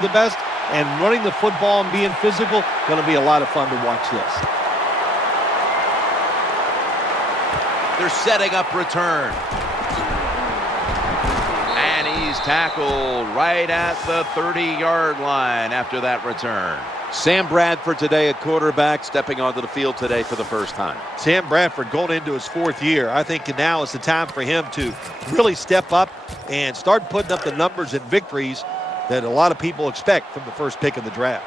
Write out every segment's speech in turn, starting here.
the best, and running the football and being physical, going to be a lot of fun to watch this. They're setting up return. And he's tackled right at the 30-yard line after that return. Sam Bradford today at quarterback, stepping onto the field today for the first time. Sam Bradford going into his 4th year. I think now is the time for him to really step up and start putting up the numbers and victories that a lot of people expect from the first pick of the draft.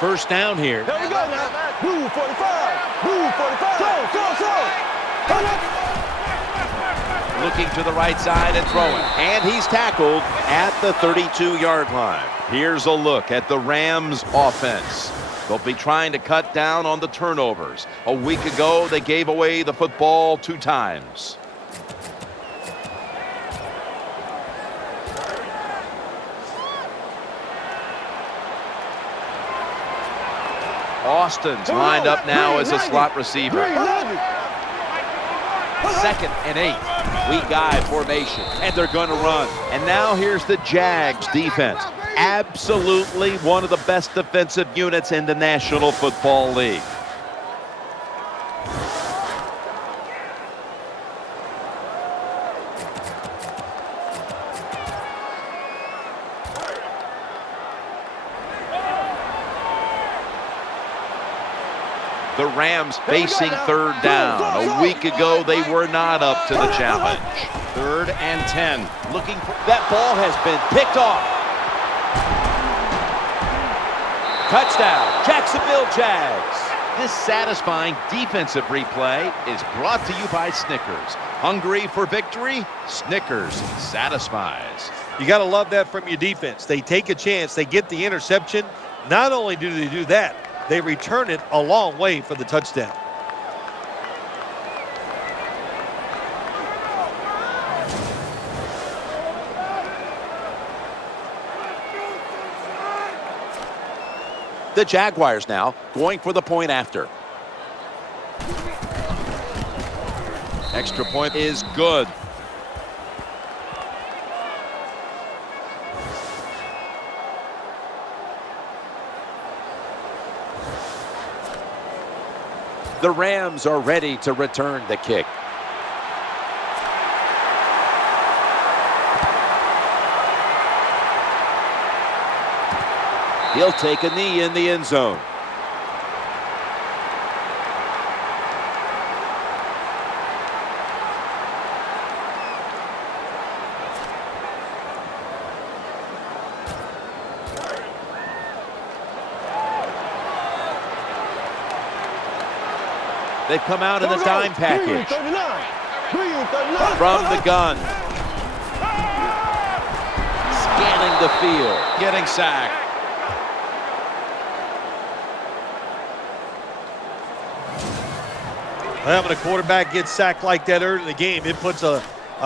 First down here. Here we go now. Move 45. Move 45. Go. Looking to the right side and throwing. And he's tackled at the 32-yard line. Here's a look at the Rams offense. They'll be trying to cut down on the turnovers. A week ago, they gave away the football 2 times. Austin's lined up now as a slot receiver. 2nd and 8. Weak eye formation, and they're going to run. And now here's the Jags defense. Absolutely one of the best defensive units in the National Football League. The Rams facing 3rd down. A week ago, they were not up to the challenge. 3rd and 10. Looking for that ball has been picked off. Touchdown, Jacksonville Jags. This satisfying defensive replay is brought to you by Snickers. Hungry for victory? Snickers satisfies. You got to love that from your defense. They take a chance. They get the interception. Not only do they do that, they return it a long way for the touchdown. The Jaguars now going for the point after. Extra point is good. The Rams are ready to return the kick. He'll take a knee in the end zone. They've come out in the dime package. From the gun. Scanning the field. Getting sacked. Well, when a quarterback gets sacked like that early in the game, it puts a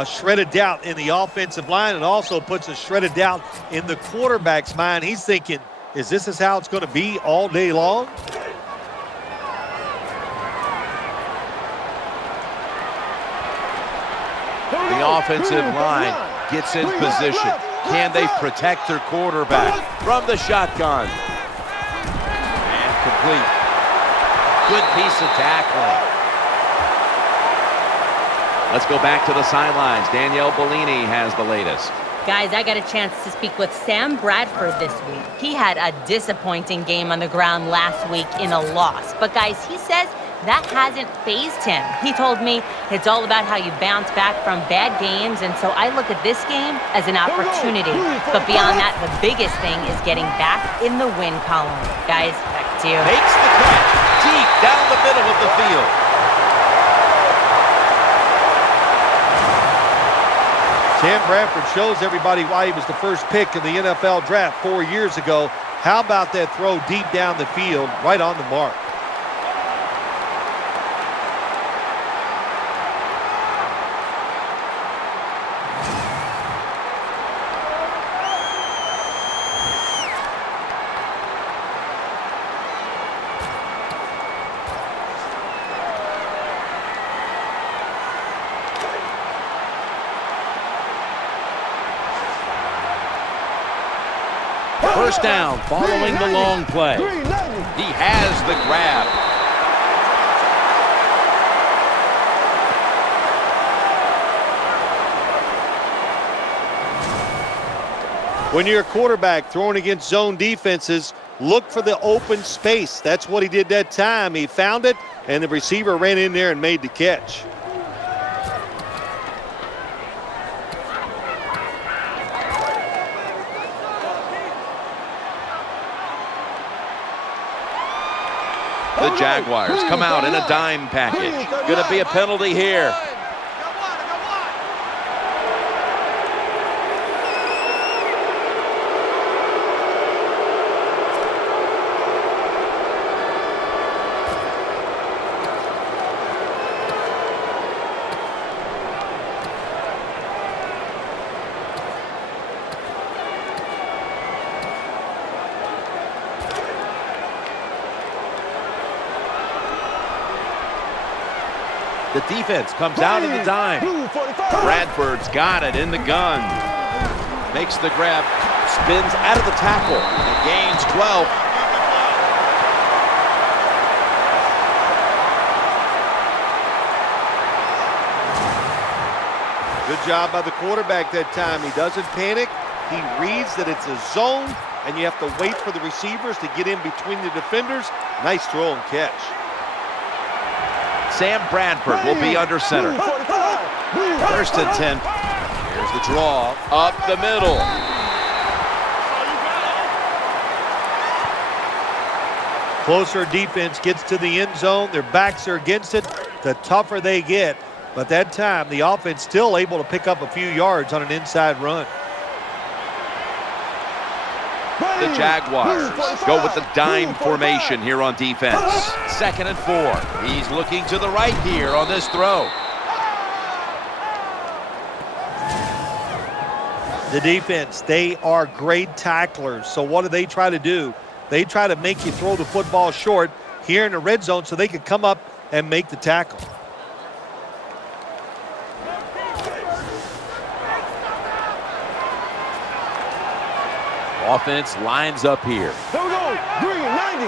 shredded doubt in the offensive line and also puts a shredded doubt in the quarterback's mind. He's thinking, is this how it's going to be all day long? The offensive line gets in position. Can they protect their quarterback from the shotgun? And complete. Good piece of tackling. Let's go back to the sidelines. Danielle Bellini has the latest. Guys, I got a chance to speak with Sam Bradford this week. He had a disappointing game on the ground last week in a loss. But guys, he says that hasn't fazed him. He told me it's all about how you bounce back from bad games, and so I look at this game as an opportunity. But beyond that, the biggest thing is getting back in the win column. Guys, back to you. Makes the catch deep down the middle of the field. Sam Bradford shows everybody why he was the first pick in the NFL draft 4 years ago. How about that throw deep down the field, right on the mark? First down following the long play. He has the grab. When you're a quarterback throwing against zone defenses, look for the open space. That's what he did that time. He found it, and the receiver ran in there and made the catch. The Jaguars come out in a dime package. Going to be a penalty here. The defense comes out in the dime. Bradford's got it in the gun. Makes the grab. Spins out of the tackle. And gains 12. Good job by the quarterback that time. He doesn't panic. He reads that it's a zone, and you have to wait for the receivers to get in between the defenders. Nice throw and catch. Sam Bradford will be under center. First and 10. Here's the draw. Up the middle. Closer defense gets to the end zone. Their backs are against it. The tougher they get. But that time, the offense still able to pick up a few yards on an inside run. The Jaguars go with the dime formation here on defense. 2nd and 4. He's looking to the right here on this throw. The defense, they are great tacklers. So what do they try to do? They try to make you throw the football short here in the red zone so they could come up and make the tackle. Offense lines up here. Here we go. Green 90.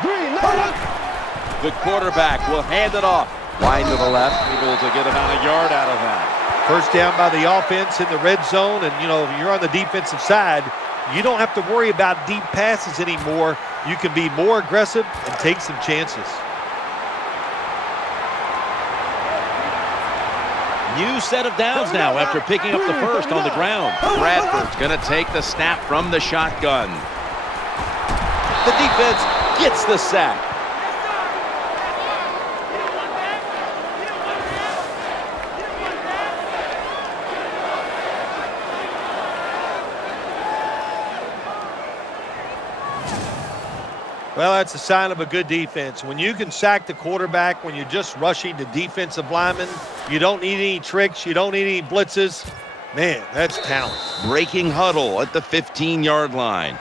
Green 90. The quarterback will hand it off. Wide to the left, able to get about a yard out of that. First down by the offense in the red zone, and you know, you're on the defensive side. You don't have to worry about deep passes anymore. You can be more aggressive and take some chances. New set of downs now after picking up the first on the ground. Bradford's going to take the snap from the shotgun. The defense gets the sack. Well, that's a sign of a good defense. When you can sack the quarterback, when you're just rushing the defensive lineman, you don't need any tricks, you don't need any blitzes. Man, that's talent. Breaking huddle at the 15-yard line.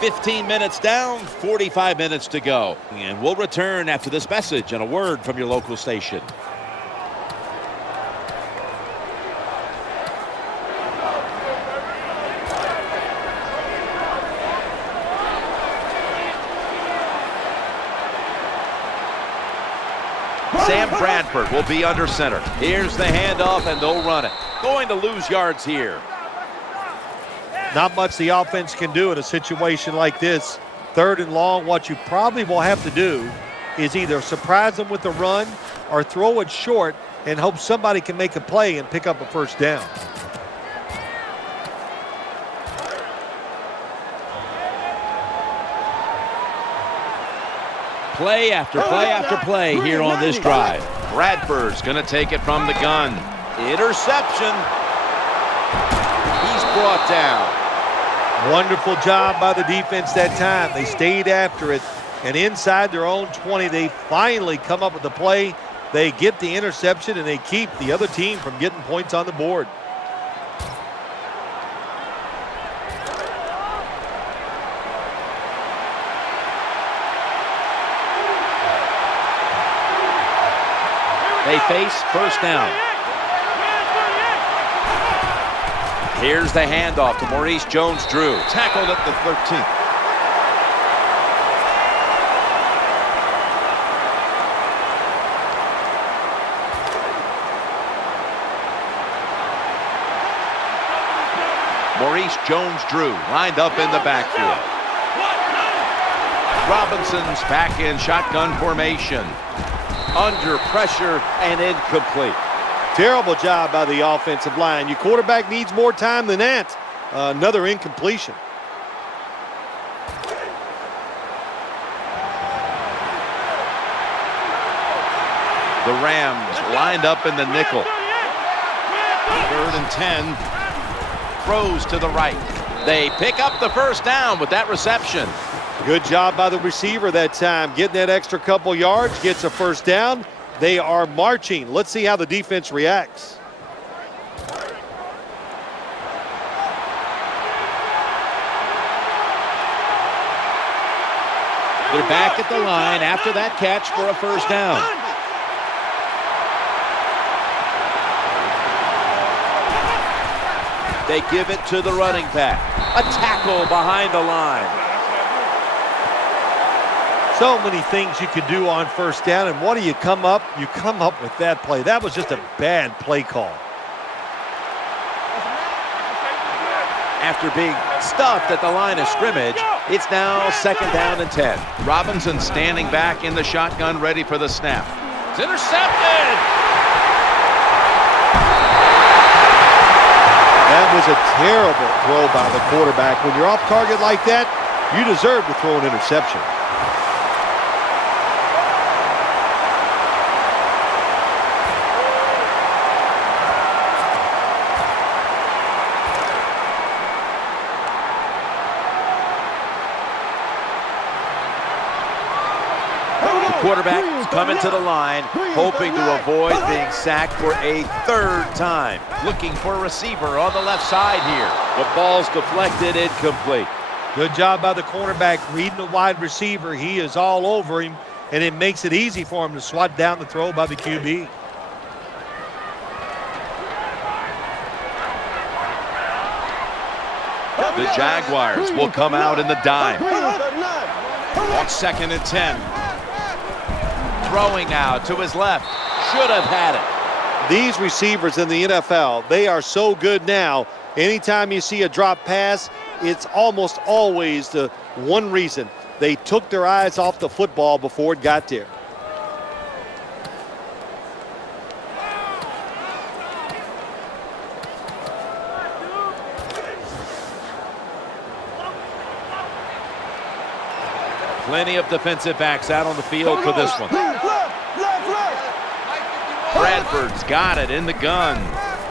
"15 minutes down, 45 minutes to go." And we'll return after this message and a word from your local station. Sam Bradford will be under center. Here's the handoff, and they'll run it. Going to lose yards here. Not much the offense can do in a situation like this. 3rd and long, what you probably will have to do is either surprise them with a run or throw it short and hope somebody can make a play and pick up a first down. Play after play after play here on this drive. Bradford's going to take it from the gun. Interception. He's brought down. Wonderful job by the defense that time. They stayed after it, and inside their own 20, they finally come up with the play. They get the interception, and they keep the other team from getting points on the board. They face first down. Here's the handoff to Maurice Jones-Drew. Tackled at the 13th. Maurice Jones-Drew lined up in the backfield. Robinson's back in shotgun formation. Under pressure and incomplete. Terrible job by the offensive line. Your quarterback needs more time than that. Another incompletion. The Rams lined up in the nickel. 3rd and 10. Throws to the right. They pick up the first down with that reception. Good job by the receiver that time. Getting that extra couple yards, gets a first down. They are marching. Let's see how the defense reacts. They're back at the line after that catch for a first down. They give it to the running back. A tackle behind the line. So many things you could do on first down, and what do you come up? You come up with that play. That was just a bad play call. After being stuffed at the line of scrimmage, it's now 2nd down and 10. Robinson standing back in the shotgun, ready for the snap. It's intercepted! That was a terrible throw by the quarterback. When you're off target like that, you deserve to throw an interception. Quarterback is coming to the line, hoping to avoid being sacked for a 3rd time. Looking for a receiver on the left side here. The ball's deflected, incomplete. Good job by the cornerback reading the wide receiver. He is all over him, and it makes it easy for him to swat down the throw by the QB. The Jaguars will come out in the dime. On 2nd and 10. Throwing out to his left. Should have had it. These receivers in the NFL, they are so good now. Anytime you see a drop pass, it's almost always the one reason. They took their eyes off the football before it got there. Plenty of defensive backs out on the field for this one. Bradford's got it in the gun.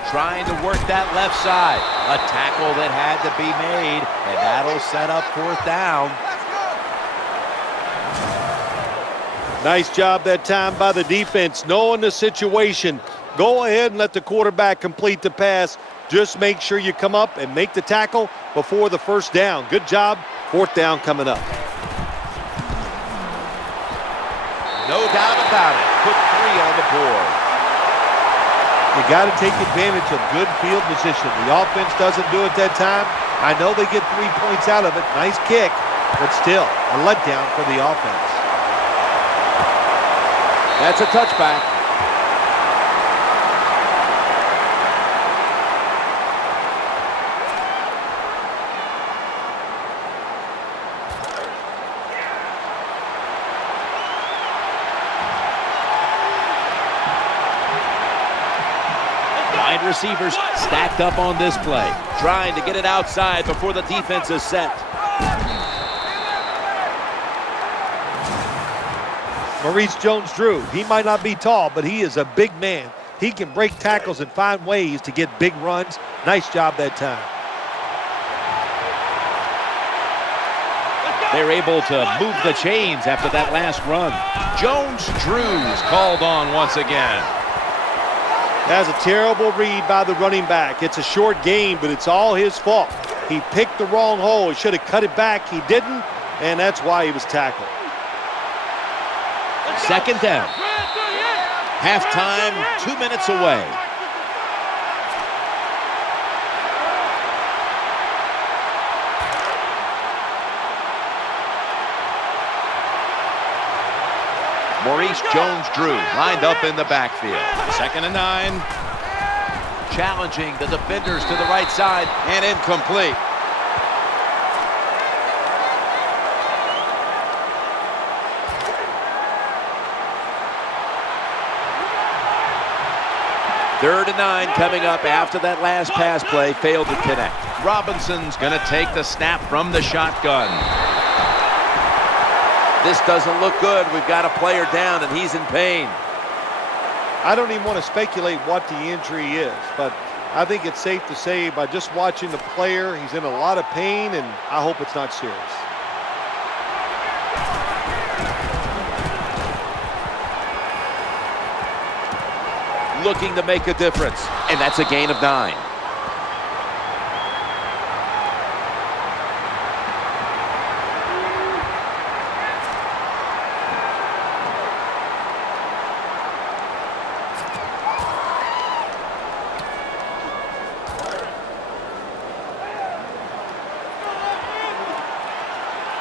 Trying to work that left side. A tackle that had to be made, and that'll set up 4th down. Nice job that time by the defense, knowing the situation. Go ahead and let the quarterback complete the pass. Just make sure you come up and make the tackle before the first down. Good job. 4th down coming up. No doubt about it. Put 3 on the board. You got to take advantage of good field position. The offense doesn't do it that time. I know they get 3 points out of it. Nice kick, but still a letdown for the offense. That's a touchback. Wide receivers stacked up on this play, trying to get it outside before the defense is set. Maurice Jones-Drew, he might not be tall, but he is a big man. He can break tackles and find ways to get big runs. Nice job that time. They're able to move the chains after that last run. Jones-Drew's called on once again. That's a terrible read by the running back. It's a short game, but it's all his fault. He picked the wrong hole. He should have cut it back. He didn't, and that's why he was tackled. 2nd down. Halftime, 2 minutes away. Maurice Jones-Drew lined up in the backfield. 2nd and 9. Challenging the defenders to the right side and incomplete. Third and 9 coming up after that last pass play failed to connect. Robinson's going to take the snap from the shotgun. This doesn't look good. We've got a player down, and he's in pain. I don't even want to speculate what the injury is, but I think it's safe to say by just watching the player, he's in a lot of pain, and I hope it's not serious. Looking to make a difference, and that's a gain of 9.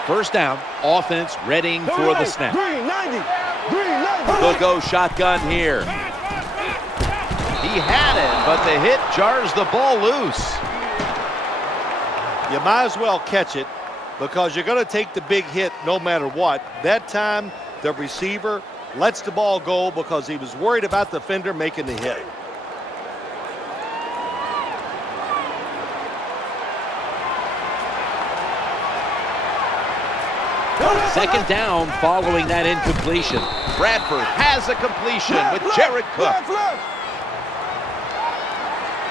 First down, offense readying for the snap. Green 90. Green 90. They'll go shotgun here. He had it, but the hit jars the ball loose. You might as well catch it because you're going to take the big hit no matter what. That time, the receiver lets the ball go because he was worried about the defender making the hit. Second down following that incompletion. Bradford has a completion with Jared Cook.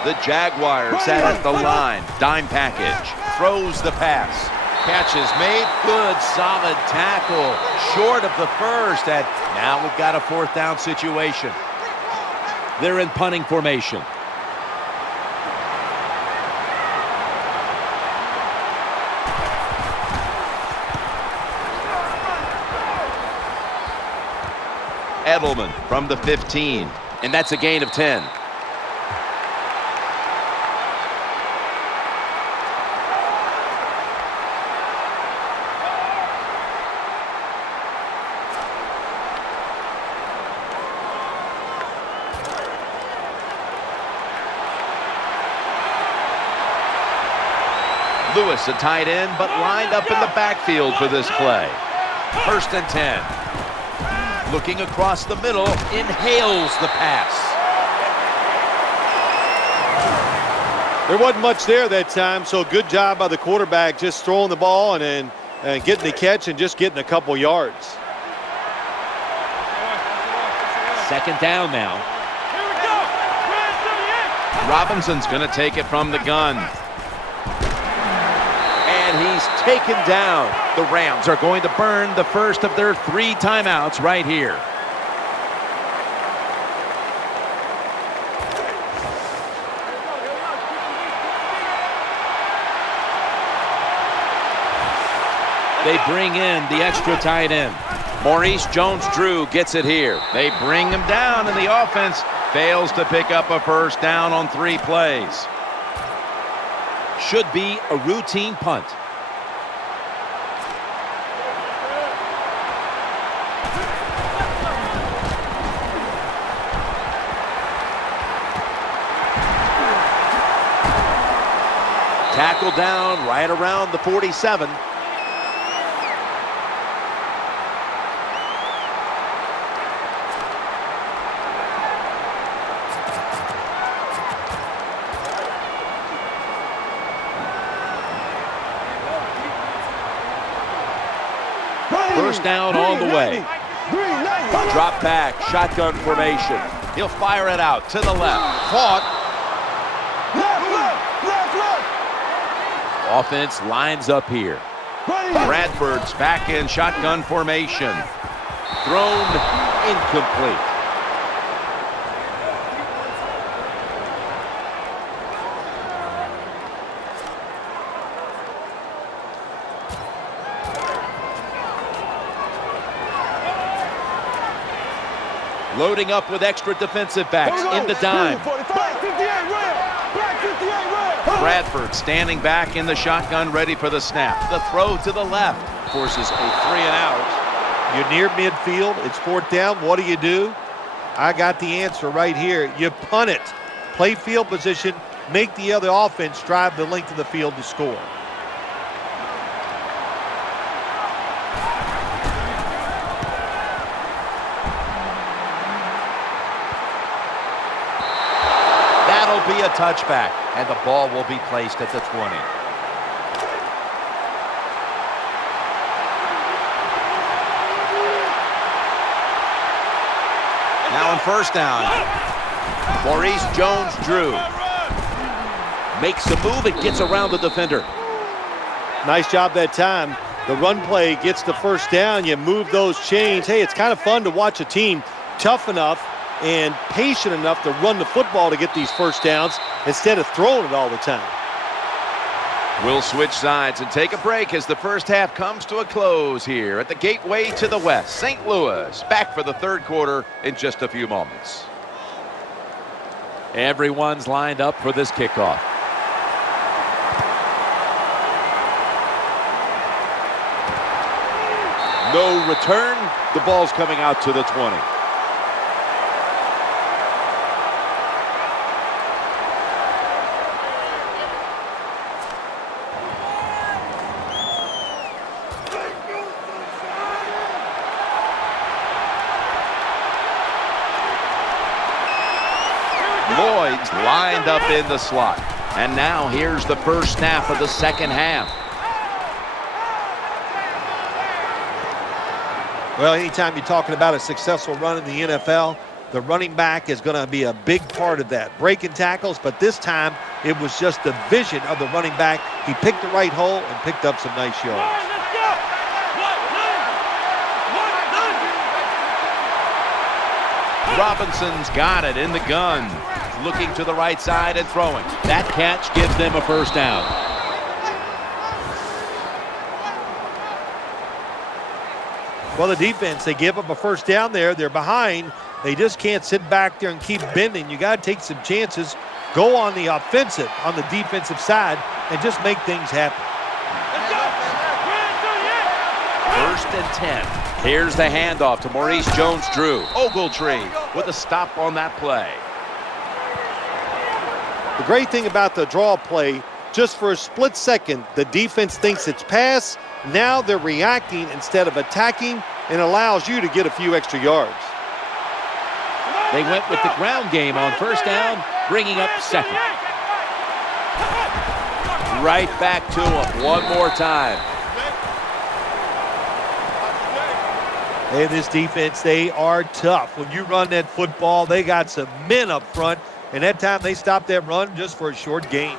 The Jaguars at the line. Dime package. Throws the pass. Catch is made. Good, solid tackle. Short of the first. And now we've got a 4th down situation. They're in punting formation. Edelman from the 15. And that's a gain of 10. Lewis, a tight end, but lined up in the backfield for this play. 1st and 10. Looking across the middle, inhales the pass. There wasn't much there that time, so good job by the quarterback just throwing the ball and then getting the catch and just getting a couple yards. 2nd down now. Robinson's going to take it from the gun. And he's taken down. The Rams are going to burn the first of their 3 timeouts right here. They bring in the extra tight end. Maurice Jones-Drew gets it here. They bring him down, and the offense fails to pick up a first down on 3 plays. Should be a routine punt. Tackle down right around the 47. First down on the way. Drop back, shotgun formation. He'll fire it out to the left. Caught. Offense lines up here. Bradford's back in shotgun formation. Thrown incomplete. Loading up with extra defensive backs in the dime. Bradford standing back in the shotgun, ready for the snap. The throw to the left forces a 3 and out. You're near midfield. It's fourth down. What do? I got the answer right here. You punt it. Play field position. Make the other offense drive the length of the field to score. That'll be a touchback, and the ball will be placed at the 20. Now on first down, Maurice Jones-Drew makes a move. It gets around the defender. Nice job that time. The run play gets the first down. You move those chains. Hey, it's kind of fun to watch a team tough enough and patient enough to run the football to get these first downs instead of throwing it all the time. We'll switch sides and take a break as the first half comes to a close here at the gateway to the west. St. Louis back for the third quarter in just a few moments. Everyone's lined up for this kickoff. No return. The ball's coming out to the 20. Lloyd's lined up in the slot. And now here's the first snap of the second half. Well, anytime you're talking about a successful run in the NFL, the running back is going to be a big part of that. Breaking tackles, but this time it was just the vision of the running back. He picked the right hole and picked up some nice yards. Robinson's got it in the gun. Looking to the right side and throwing. That catch gives them a first down. Well, the defense, they give up a first down there. They're behind. They just can't sit back there and keep bending. You got to take some chances. Go on the offensive, on the defensive side, and just make things happen. First and 10. Here's the handoff to Maurice Jones-Drew. Ogletree with a stop on that play. The great thing about the draw play, just for a split second, the defense thinks it's pass. Now they're reacting instead of attacking, and allows you to get a few extra yards. They went with the ground game on first down, bringing up second. Right back to him one more time. Hey, this defense, they are tough. When you run that football, they got some men up front, and that time they stopped that run just for a short gain.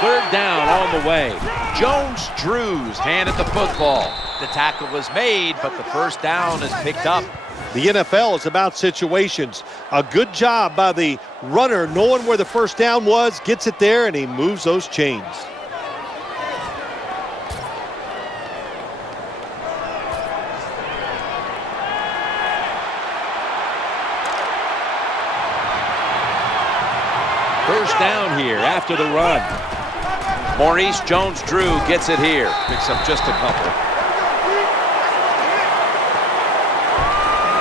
Third down on the way. Jones-Drew's handed the football. The tackle was made, but the first down is picked up. The NFL is about situations. A good job by the runner knowing where the first down was, gets it there, and he moves those chains. First down here after the run. Maurice Jones-Drew gets it here. Picks up just a couple.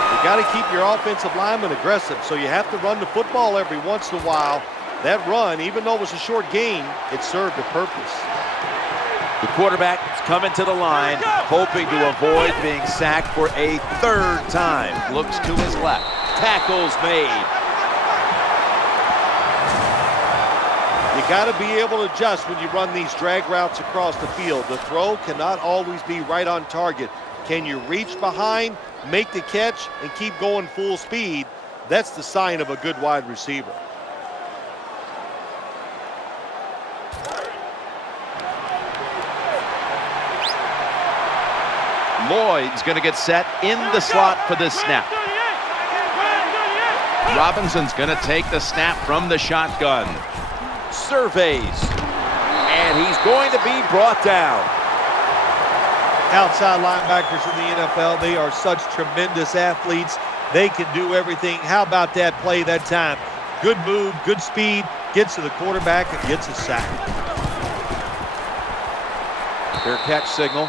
You got to keep your offensive lineman aggressive, so you have to run the football every once in a while. That run, even though it was a short gain, it served a purpose. The quarterback is coming to the line, hoping to avoid being sacked for a third time. Looks to his left. Tackles made. You got to be able to adjust when you run these drag routes across the field. The throw cannot always be right on target. Can you reach behind, make the catch, and keep going full speed? That's the sign of a good wide receiver. Lloyd's going to get set in the slot for this snap. Robinson's going to take the snap from the shotgun. Surveys, and he's going to be brought down. Outside linebackers in the NFL, they are such tremendous athletes. They can do everything. How about that play that time? Good move, good speed, gets to the quarterback and gets a sack. Fair catch signal.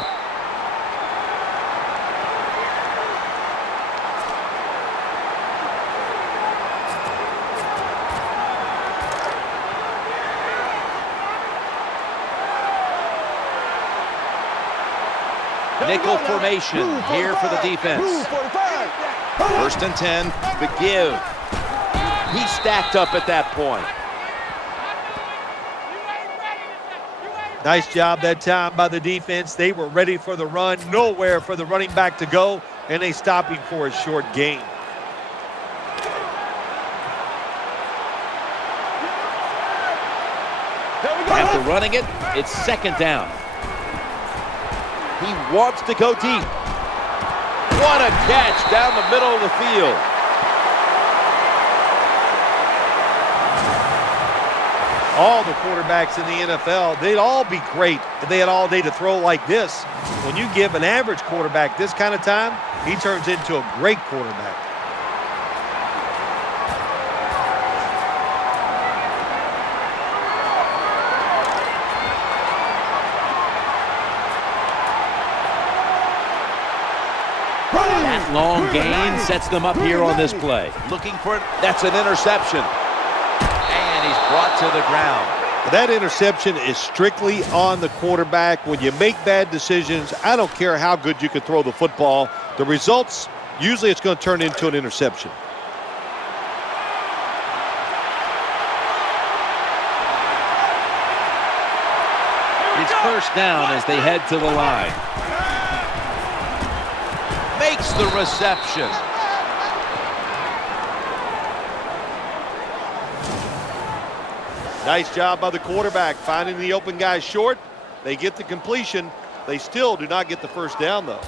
Nickel formation here for the defense. First and 10, the give. He stacked up at that point. Nice job that time by the defense. They were ready for the run, nowhere for the running back to go, and they stopped him for a short gain. After running it, it's second down. He wants to go deep. What a catch down the middle of the field. All the quarterbacks in the NFL, they'd all be great if they had all day to throw like this. When you give an average quarterback this kind of time, he turns into a great quarterback. That long gain sets them up here on this play. Looking for it. That's an interception. And he's brought to the ground. That interception is strictly on the quarterback. When you make bad decisions, I don't care how good you can throw the football. The results, usually it's going to turn into an interception. It's first down as they head to the line. Makes the reception. Nice job by the quarterback finding the open guy short. They get the completion. They still do not get the first down, though.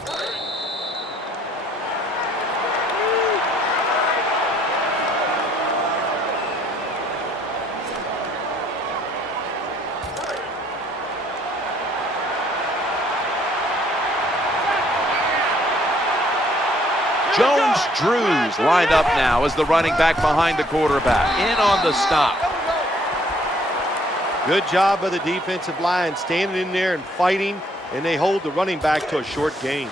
Jones-Drews lined up now as the running back behind the quarterback. In on the stop. Good job by the defensive line, standing in there and fighting, and they hold the running back to a short gain.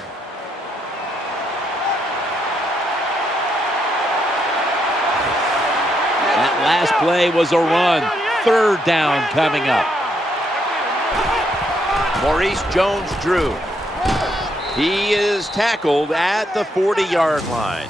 That last play was a run. Third down coming up. Maurice Jones-Drew. He is tackled at the 40-yard line.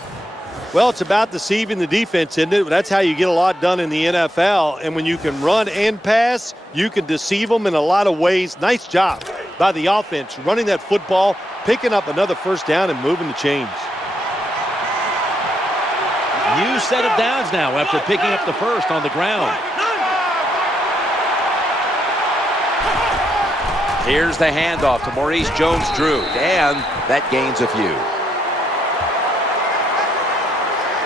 Well, it's about deceiving the defense, isn't it? That's how you get a lot done in the NFL. And when you can run and pass, you can deceive them in a lot of ways. Nice job by the offense, running that football, picking up another first down and moving the chains. New set of downs now after picking up the first on the ground. Here's the handoff to Maurice Jones-Drew, and that gains a few.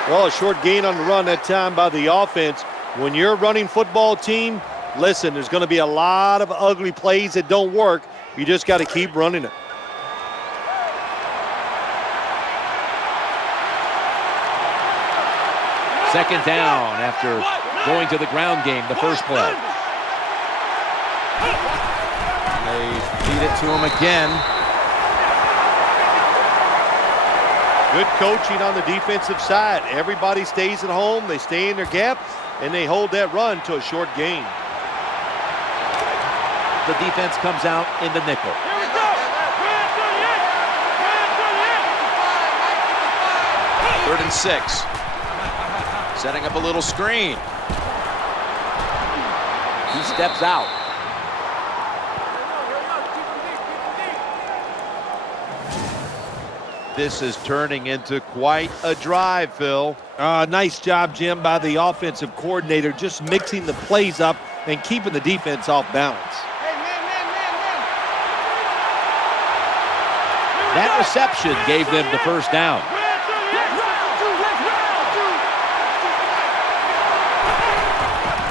Well, a short gain on the run that time by the offense. When you're a running football team, listen, there's going to be a lot of ugly plays that don't work. You just got to keep running it. Second down after going to the ground game the first play. They feed it to him again. Good coaching on the defensive side. Everybody stays at home. They stay in their gap, and they hold that run to a short gain. The defense comes out in the nickel. Third and 6. Setting up a little screen. He steps out. This is turning into quite a drive, Phil. Nice job, Jim, by the offensive coordinator, just mixing the plays up and keeping the defense off balance. That reception gave them the first down.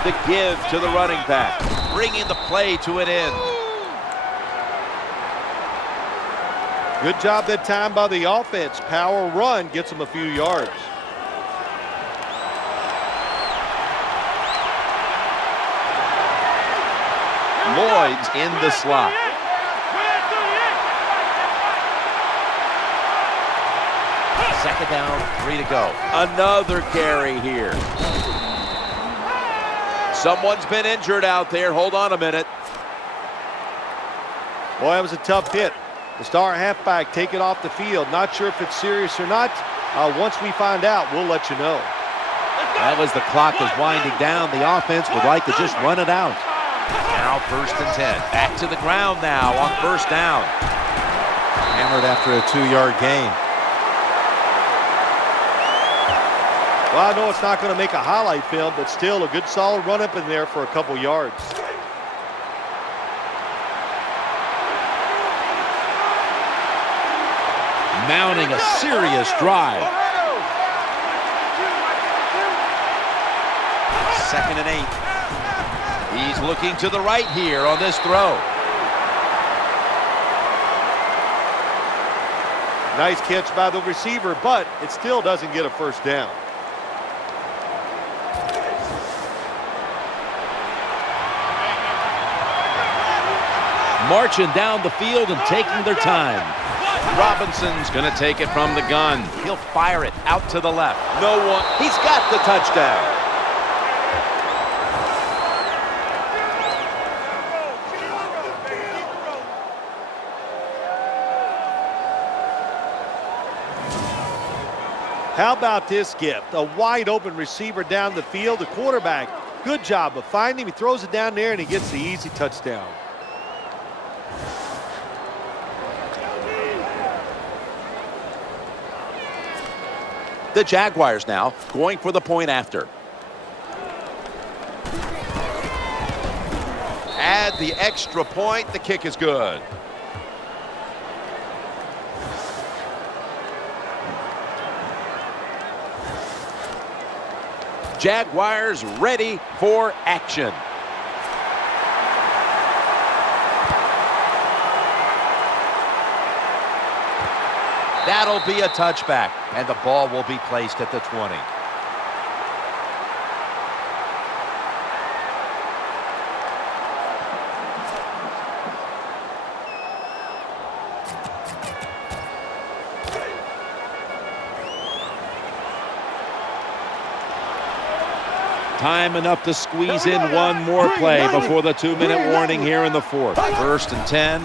The give to the running back, bringing the play to an end. Good job that time by the offense. Power run gets them a few yards. Lloyd's in the slot. Second down, 3 to go. Another carry here. Someone's been injured out there. Hold on a minute. Boy, that was a tough hit. The star halfback taken off the field. Not sure if it's serious or not. Once we find out, we'll let you know. That was the clock was winding down. The offense would like to just run it out. Now 1st and 10. Back to the ground now on 1st down. Hammered after a 2-yard gain. Well, I know it's not going to make a highlight film, but still a good solid run up in there for a couple yards. Mounting a serious drive. 2nd and 8. He's looking to the right here on this throw. Nice catch by the receiver, but it still doesn't get a first down. Marching down the field and taking their time. Robinson's going to take it from the gun. He'll fire it out to the left. No one. He's got the touchdown. How about this gift? A wide open receiver down the field. The quarterback, good job of finding him. He throws it down there and he gets the easy touchdown. The Jaguars now going for the point after. Add the extra point. The kick is good. Jaguars ready for action. That'll be a touchback, and the ball will be placed at the 20. Time enough to squeeze in one more play before the 2-minute warning here in the 4th. 1st and 10.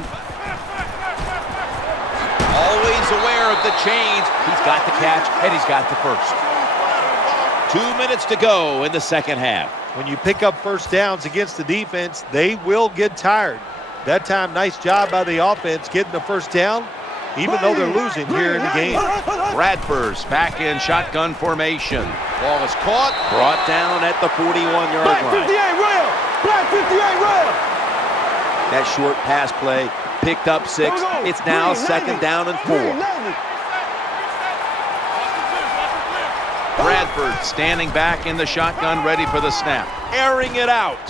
Always aware of the chains. He's got the catch, and he's got the first. 2 minutes to go in the second half. When you pick up first downs against the defense, they will get tired. That time, nice job by the offense getting the first down, even though they're losing here in the game. Bradford's back in shotgun formation. Ball is caught, brought down at the 41-yard Black line. 58 rail. Black 58 rail. That short pass play picked up 6. It's now 2nd down and 4. Bradford standing back in the shotgun, ready for the snap. Airing it out,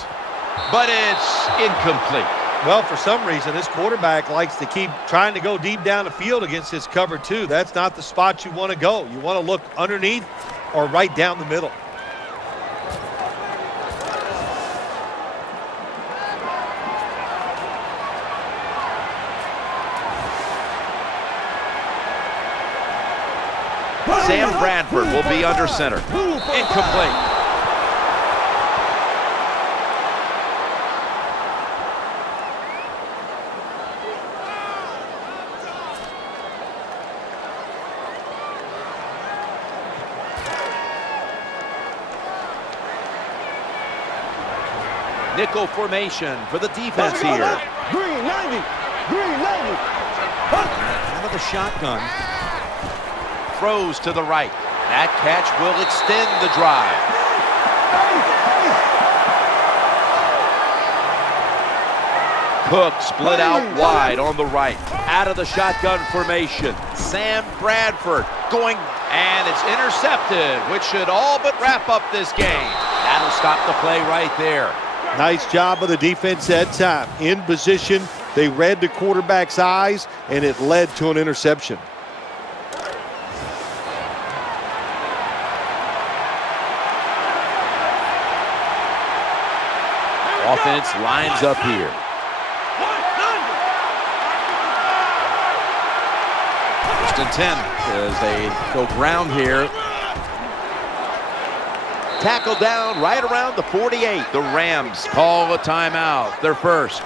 but it's incomplete. Well, for some reason, this quarterback likes to keep trying to go deep down the field against his cover 2. That's not the spot you want to go. You want to look underneath or right down the middle. Sam Bradford will be under center. Incomplete. Nickel formation for the defense here. Green 90. Green 90. Out of the shotgun. Throws to the right. That catch will extend the drive. Cook split out wide on the right. Out of the shotgun formation. Sam Bradford going, and it's intercepted, which should all but wrap up this game. That'll stop the play right there. Nice job of the defense that time. In position, they read the quarterback's eyes, and it led to an interception. Offense lines up here. First and 10 as they go ground here. Tackle down right around the 48. The Rams call a timeout. Their first.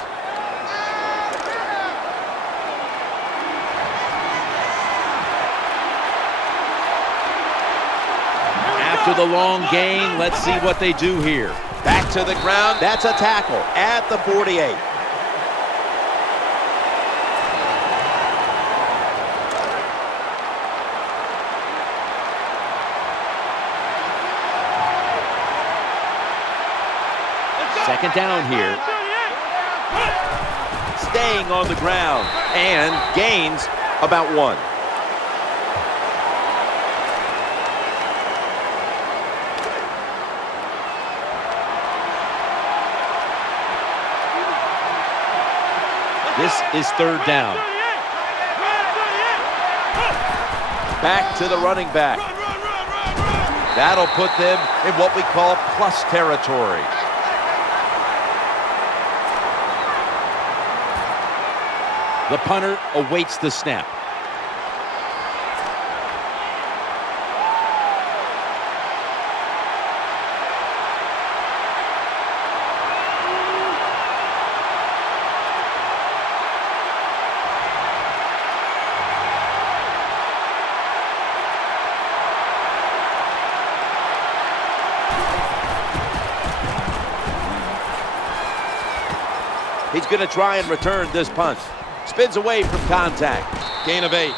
After the long gain, let's see what they do here. Back to the ground. That's a tackle at the 48. Second down here. Staying on the ground and gains about 1. This is third down. Back to the running back. That'll put them in what we call plus territory. The punter awaits the snap. He's going to try and return this punt. Spins away from contact. Gain of 8.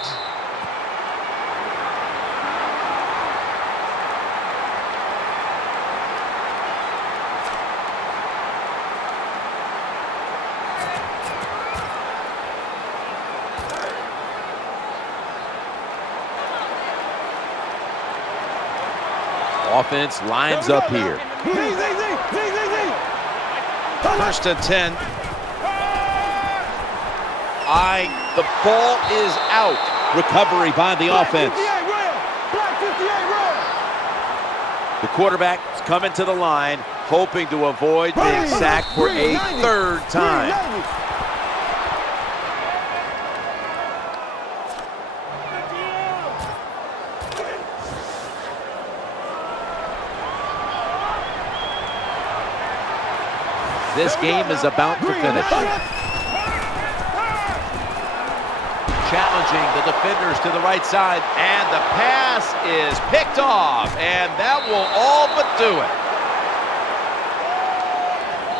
Offense lines up here. First and 10. The ball is out. Recovery by the offense. The quarterback is coming to the line, hoping to avoid being sacked for a third time. This game is about to finish. Challenging the defenders to the right side, and the pass is picked off, and that will all but do it.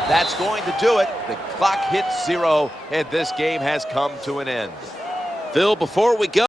That's going to do it. The clock hits 0, and this game has come to an end. Phil, before we go,